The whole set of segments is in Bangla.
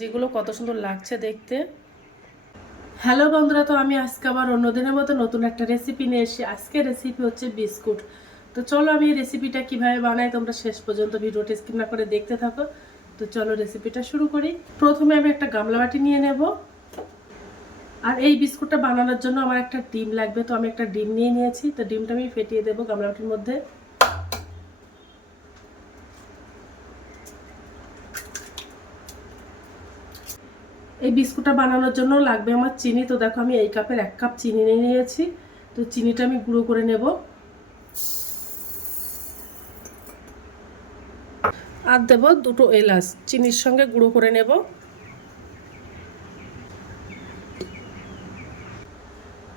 যেগুলো কত সুন্দর লাগছে দেখতে। হ্যালো বন্ধুরা, তো আমি আজকে আবার অন্যদিনের মতো নতুন একটা রেসিপি নিয়ে এসেছি। আজকে রেসিপি হচ্ছে বিস্কুট। তো চলো আমি রেসিপিটা কীভাবে বানাই তোমরা শেষ পর্যন্ত ভিডিওটি স্কিপ না করে দেখতে থাকো। তো চলো রেসিপিটা শুরু করি। প্রথমে আমি একটা গামলা বাটি নিয়ে নেব। আর এই বিস্কুটটা বানানোর জন্য আমার একটা ডিম লাগবে। তো আমি একটা ডিম নিয়ে নিয়েছি। তো ডিমটা আমি ফেটিয়ে দেবো গামলা বাটির মধ্যে। এই বিস্কুটটা বানানোর জন্য লাগবে আমার চিনি। তো দেখো আমি এই কাপের এক কাপ চিনি নিয়ে নিয়েছি। তো চিনিটা আমি গুঁড়ো করে নেব। আর দেব দুটো এলাচ। চিনির সঙ্গে গুঁড়ো করে নেব।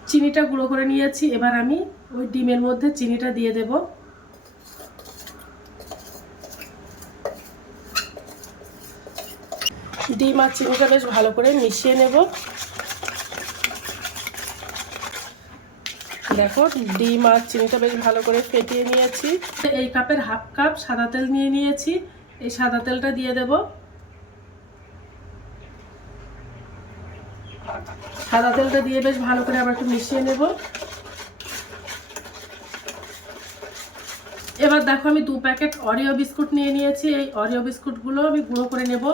চিনিটা গুঁড়ো করে নিয়েছি। এবার আমি ওই ডিমের মধ্যে চিনিটা দিয়ে দেবো। ডিম আর চিনিটা বেশ ভালো করে মিশিয়ে নেব। দেখো, ডিম আর চিনিটা বেশ ভালো করে ফেটিয়ে নিয়েছি। এই কাপের হাফ কাপ সাদা তেল নিয়ে নিয়েছি, এই সাদা তেলটা দিয়ে দেব। সাদা তেলটা দিয়ে বেশ ভালো করে আবার একটু মিশিয়ে নেব। এবার দেখো, আমি দু প্যাকেট অরিও বিস্কুট নিয়ে নিয়েছি, এই অরিও বিস্কুটগুলো আমি গুঁড়ো করে নেব।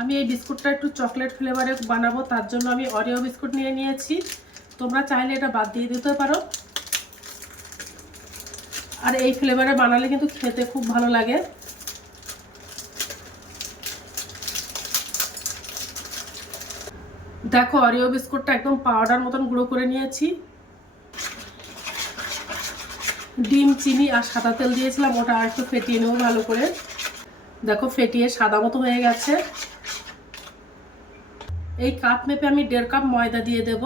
আমি এই বিস্কুটটা একটু চকলেট ফ্লেভারে বানাবো, তার জন্য আমি অরিও বিস্কুট নিয়ে নিয়েছি। তোমরা চাইলে এটা বাদ দিয়ে দিতে পারো। আর এই ফ্লেভারে বানালে কিন্তু খেতে খুব ভালো লাগে। দেখো অরিও বিস্কুটটা একদম পাউডার মতন গুঁড়ো করে নিয়েছি। ডিম, চিনি আর সাদা তেল দিয়েছিলাম, ওটা আর একটু ফেটিয়ে নেব ভালো করে। দেখো, ফেটিয়ে সাদা মতো হয়ে গেছে। এই কাপ মেপে আমি দেড় কাপ ময়দা দিয়ে দেব।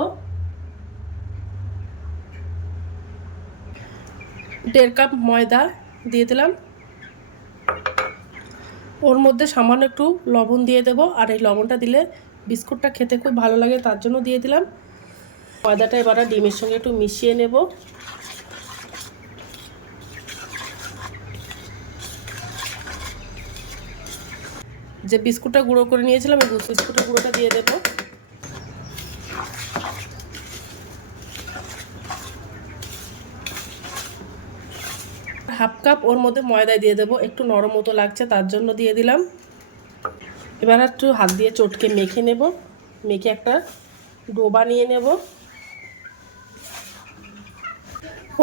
দেড় কাপ ময়দা দিয়ে দিলাম। ওর মধ্যে সামান্য একটু লবণ দিয়ে দেব, আর এই লবণটা দিলে বিস্কুটটা খেতে খুব ভালো লাগে, তার জন্য দিয়ে দিলাম। ময়দাটা এবার ডিমের সঙ্গে একটু মিশিয়ে নেব। যে বিস্কুটটা গুঁড়ো করে নিয়েছিলাম, এই বিস্কুটের গুঁড়োটা দিয়ে দেবো। হাফ কাপ ওর মধ্যে ময়দা দিয়ে দেবো, একটু নরম মতো লাগছে, তার জন্য দিয়ে দিলাম। এবার একটু হাত দিয়ে চটকে মেখে নেব, মেখে একটা ডো বানিয়ে নেব।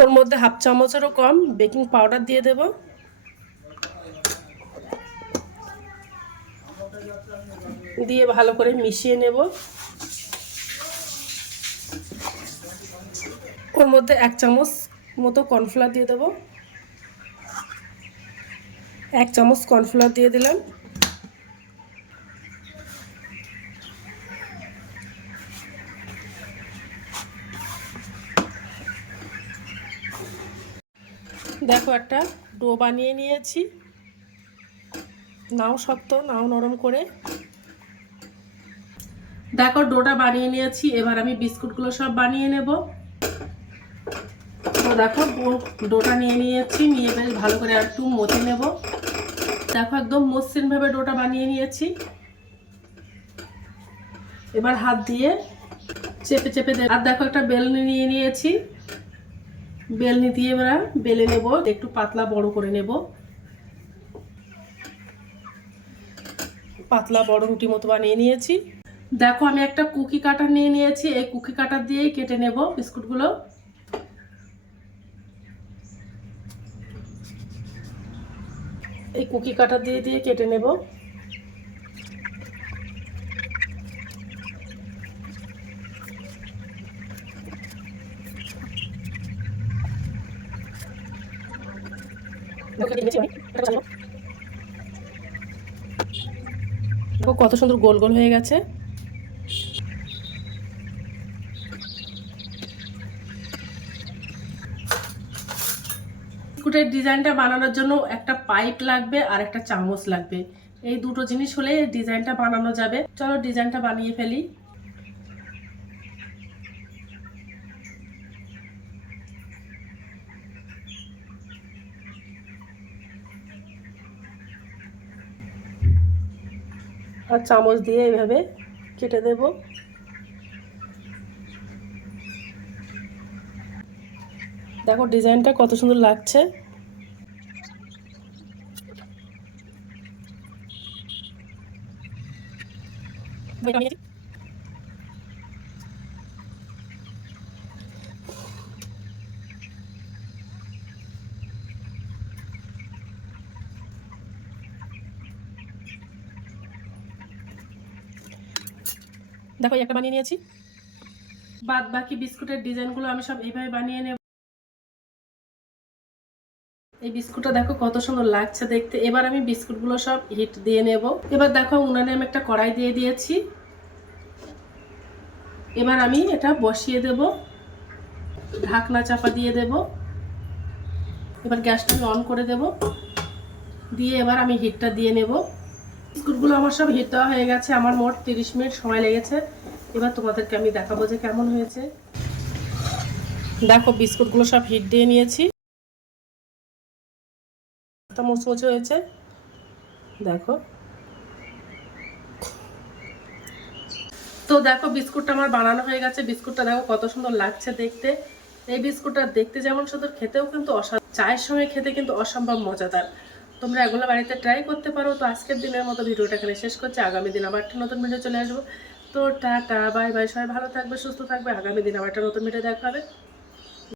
ওর মধ্যে হাফ চামচেরও কম, বেকিং পাউডার দিয়ে দেবো। দিয়ে ভালো করে মিশিয়ে নেব। ওর মধ্যে এক চামচ মতো কর্নফ্লাওয়ার দিয়ে দেবো। এক চামচ কর্নফ্লাওয়ার দিয়ে দিলাম। দেখো একটা ডো বানিয়ে নিয়েছি। নাও শক্ত, নাও নরম করে। দেখো ডোটা বানিয়ে নিয়েছি, এবার আমি বিস্কুটগুলো সব বানিয়ে নেব। তো দেখো ডোটা নিয়ে নিয়েছি, নিয়ে বেশ ভালো করে একটু মতে নেব। দেখো একদম মসৃণভাবে ডোটা বানিয়ে নিয়েছি। এবার হাত দিয়ে চেপে চেপে দে আর দেখো একটা বেলনি নিয়ে নিয়েছি। বেলনি দিয়ে এবার বেলে নেব, একটু পাতলা বড় করে নেব। পাতলা বড় রুটি মতো বানিয়ে নিয়েছি। দেখো, আমি একটা কুকি কাটার নিয়ে নিয়েছি। এই কুকি কাটার দিয়েই কেটে নেব বিস্কুটগুলো। এই কুকি কাটার দিয়ে দিয়ে কেটে নেব। কত সুন্দর গোল গোল হয়ে গেছে। বিস্কুটের ডিজাইনটা বানানোর জন্য একটা পাইপ লাগবে আর একটা চামচ লাগবে। এই দুটো জিনিস হলে ডিজাইনটা বানানো যাবে। চলো ডিজাইনটা বানিয়ে ফেলি। আর চামচ দিয়ে এইভাবে কেটে দেব। দেখো ডিজাইনটা কত সুন্দর লাগছে। দেখো একটা বানিয়ে নিয়েছি। বাদ বাকি বিস্কুটের ডিজাইনগুলো আমি সব এইভাবে বানিয়ে নেব। এই বিস্কুটটা দেখো কত সুন্দর লাগছে দেখতে। এবার আমি বিস্কুটগুলো সব হিট দিয়ে নেব। এবার দেখো উনানে আমি একটা কড়াই দিয়ে দিয়েছি। এবার আমি এটা বসিয়ে দেব। ঢাকনা চাপা দিয়ে দেব। এবার গ্যাসটা আমি অন করে দেব। দিয়ে এবার আমি হিটটা দিয়ে নেব। বিস্কুটগুলো আমার সব হিট দেওয়া হয়ে গেছে। আমার মোট তিরিশ মিনিট সময় লেগেছে। এবার তোমাদেরকে আমি দেখাবো যে কেমন হয়েছে। দেখো বিস্কুটগুলো সব হিট দিয়ে নিয়েছি। একটা মুচমুচে হয়েছে। দেখো। তো দেখো, বিস্কুটটা আমার বানানো হয়ে গেছে। বিস্কুটটা দেখো কত সুন্দর লাগছে দেখতে। এই বিস্কুটটা দেখতে যেমন সুন্দর, খেতেও কিন্তু অসাধারণ। চায়ের সঙ্গে খেতে কিন্তু অসম্ভব মজাদার। তোমরা এগুলো বাড়িতে ট্রাই করতে পারো। তো আজকের দিনের মতো ভিডিওটা এখানে শেষ করছি। আগামী দিন আবার একটা নতুন ভিডিও চলে আসব। তো টাটা বাই বাই সবাই ভালো থাকবে, সুস্থ থাকবে। আগামী দিন আবার একটা নতুন ভিডিও দেখা হবে।